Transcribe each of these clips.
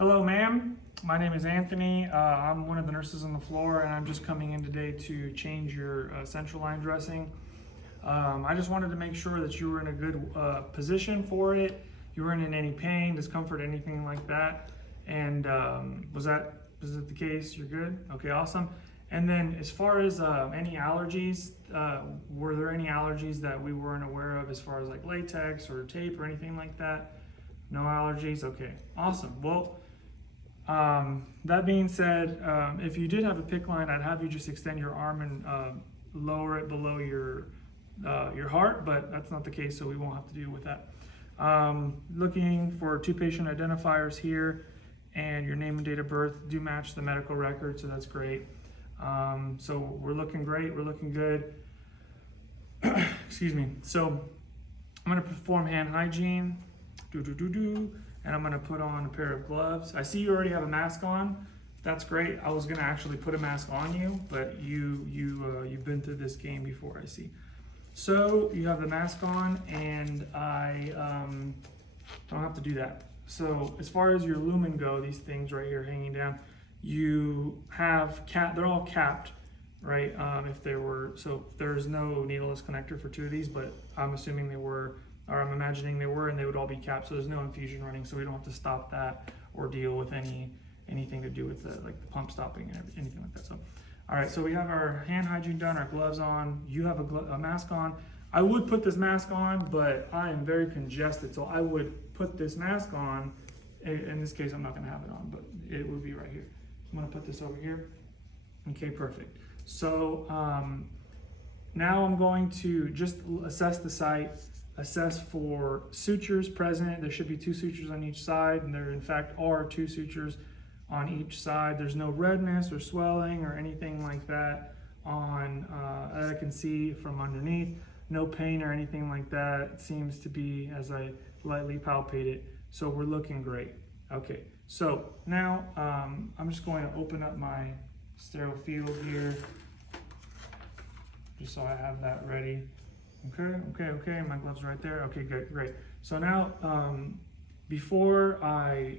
Hello, ma'am. My name is Anthony. I'm one of the nurses on the floor, and I'm just coming in today to change your central line dressing. I just wanted to make sure that you were in a good position for it. You weren't in any pain, discomfort, anything like that. And was it the case? You're good? Okay, awesome. And then as far as any allergies, were there any allergies that we weren't aware of as far as like latex or tape or anything like that? No allergies? Okay, awesome. Well, that being said, if you did have a PICC line, I'd have you just extend your arm and lower it below your heart, but that's not the case, so we won't have to deal with that. Looking for two patient identifiers here, and your name and date of birth do match the medical record, so that's great. So we're looking great, we're looking good. Excuse me. So I'm going to perform hand hygiene, and I'm going to put on a pair of gloves. I see you already have a mask on. That's great. I was going to actually put a mask on you, but you've been through this game before, I see. So you have the mask on, and I don't have to do that. So as far as your lumen go, these things right here hanging down, you have they're all capped, right? So there's no needleless connector for two of these, but I'm assuming they were, or I'm imagining they were, and they would all be capped, so there's no infusion running, so we don't have to stop that or deal with anything to do with the pump stopping and anything like that. So, all right, so we have our hand hygiene done, our gloves on. You have a mask on. I would put this mask on, but I am very congested, so I would put this mask on. In this case, I'm not gonna have it on, but it would be right here. I'm gonna put this over here. Okay, perfect. So now I'm going to just assess the site, assess for sutures present. There should be two sutures on each side, and there in fact are two sutures on each side. There's no redness or swelling or anything like that on I can see from underneath. No pain or anything like that. It seems to be, as I lightly palpate it. So we're looking great. Okay, so now I'm just going to open up my sterile field here, just so I have that ready. Okay, my gloves are right there. Okay, good, great. So now, before I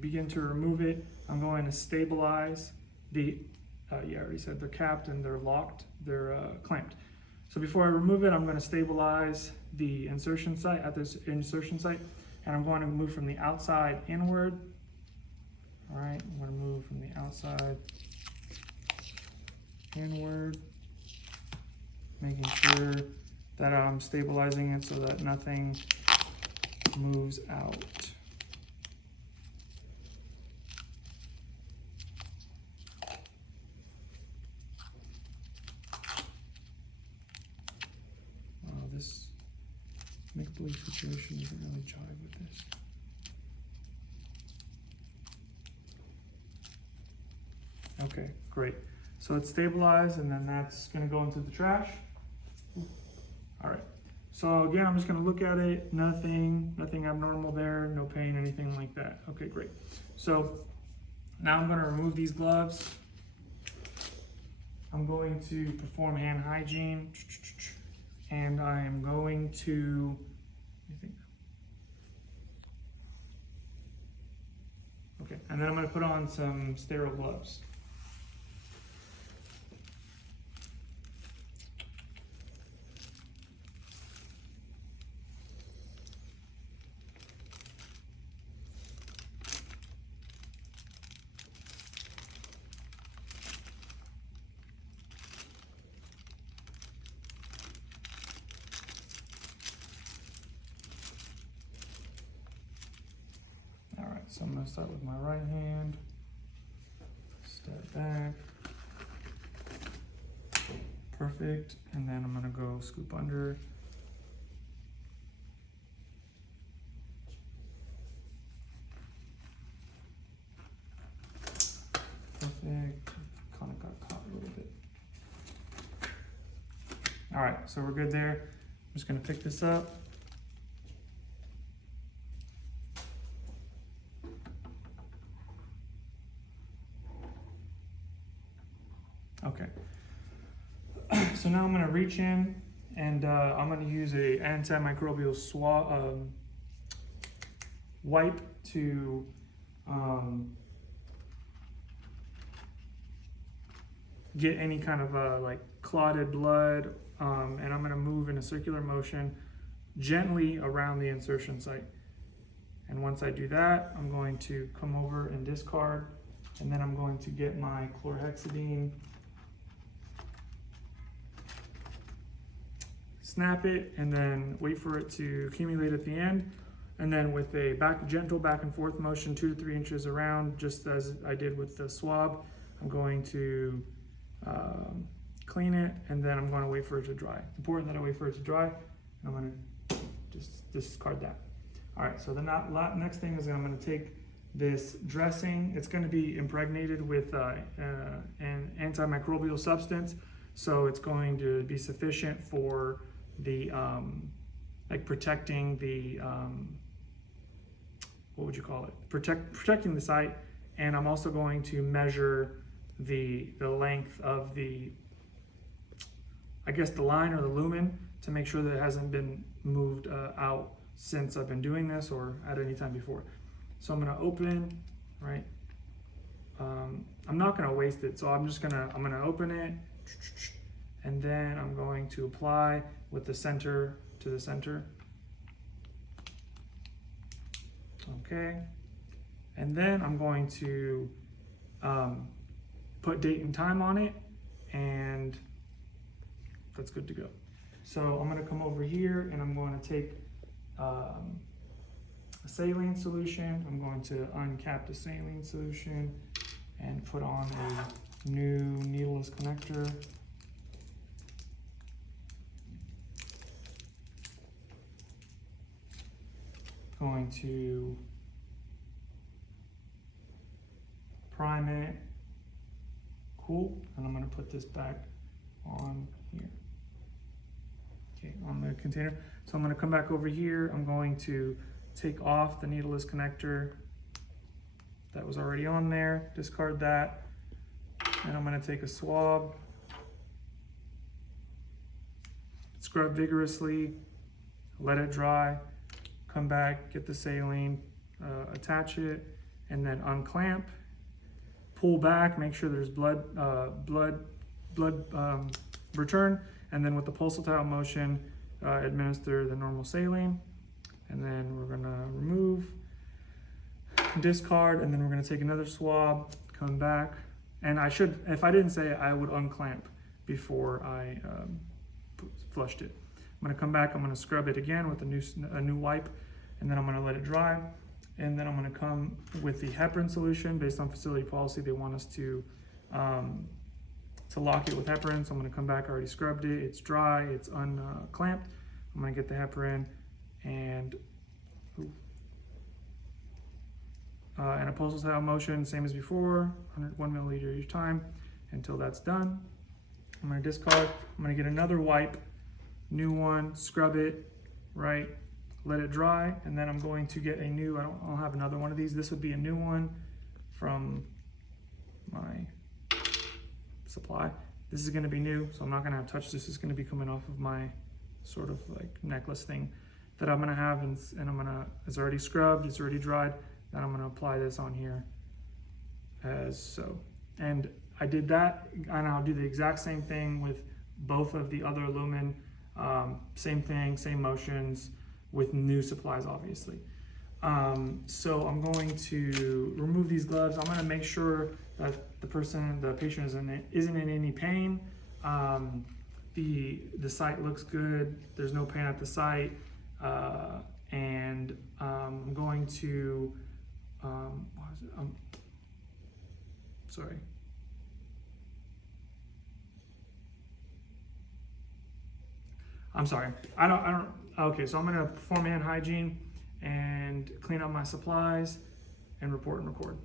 begin to remove it, I'm going to stabilize the, yeah, I already said they're capped and they're locked, they're clamped. So before I remove it, I'm going to stabilize the insertion site, at this insertion site, and I'm going to move from the outside inward. All right, I'm going to move from the outside inward, making sure that I'm stabilizing it so that nothing moves out. This make-believe situation doesn't really jive with this. Okay, great. So it's stabilized, and then that's gonna go into the trash. All right. So again, I'm just gonna look at it. Nothing abnormal there. No pain, anything like that. Okay, great. So now I'm gonna remove these gloves. I'm going to perform hand hygiene, and I am going to, okay, and then I'm gonna put on some sterile gloves. So I'm going to start with my right hand, step back, perfect, and then I'm going to go scoop under. Perfect, kind of got caught a little bit. All right, so we're good there. I'm just going to pick this up. Okay, so now I'm going to reach in, and I'm going to use a antimicrobial wipe to get any kind of like clotted blood, and I'm going to move in a circular motion gently around the insertion site. And once I do that, I'm going to come over and discard, and then I'm going to get my chlorhexidine, snap it, and then wait for it to accumulate at the end. And then with a gentle back and forth motion, 2 to 3 inches around, just as I did with the swab, I'm going to clean it, and then I'm going to wait for it to dry. Important that I wait for it to dry, and I'm going to just discard that. All right, so the next thing is I'm going to take this dressing. It's going to be impregnated with an antimicrobial substance, so it's going to be sufficient for the like protecting the what would you call it? Protecting the site. And I'm also going to measure the length of the, I guess, the line or the lumen, to make sure that it hasn't been moved out since I've been doing this or at any time before. So I'm gonna open, right? I'm not gonna waste it, so I'm gonna open it, and then I'm going to apply with the center to the center. Okay, and then I'm going to put date and time on it, and that's good to go. So I'm going to come over here, and I'm going to take a saline solution. I'm going to uncap the saline solution and put on a new needleless connector. Going to prime it. Cool. And I'm going to put this back on here. Okay, on the container. So I'm going to come back over here. I'm going to take off the needleless connector that was already on there, discard that, and I'm going to take a swab, scrub vigorously, let it dry, come back, get the saline, attach it, and then unclamp, pull back, make sure there's blood return, and then with the pulsatile motion, administer the normal saline, and then we're gonna remove, discard, and then we're gonna take another swab, come back, and I should, if I didn't say it, I would unclamp before I flushed it. I'm gonna come back, I'm gonna scrub it again with a new wipe, and then I'm gonna let it dry, and then I'm gonna come with the heparin solution. Based on facility policy, they want us to lock it with heparin, so I'm gonna come back, I already scrubbed it, it's dry, it's unclamped. I'm gonna get the heparin and a pulsatile motion, same as before, 1 milliliter each time until that's done. I'm gonna discard, I'm gonna get another wipe, new one, scrub it, right? Let it dry, and then I'm going to get a new, I don't have another one of these. This would be a new one from my supply. This is gonna be new, so I'm not gonna have touch this. It's gonna be coming off of my sort of like necklace thing that I'm gonna have, and it's already scrubbed, it's already dried. Then I'm gonna apply this on here as so. And I did that, and I'll do the exact same thing with both of the other lumen. Same thing, same motions, with new supplies, obviously. So I'm going to remove these gloves. I'm going to make sure that the patient isn't in any pain. The site looks good. There's no pain at the site. And I'm going to, what is it? Sorry. I'm sorry. Okay, so I'm gonna perform hand hygiene and clean up my supplies and report and record.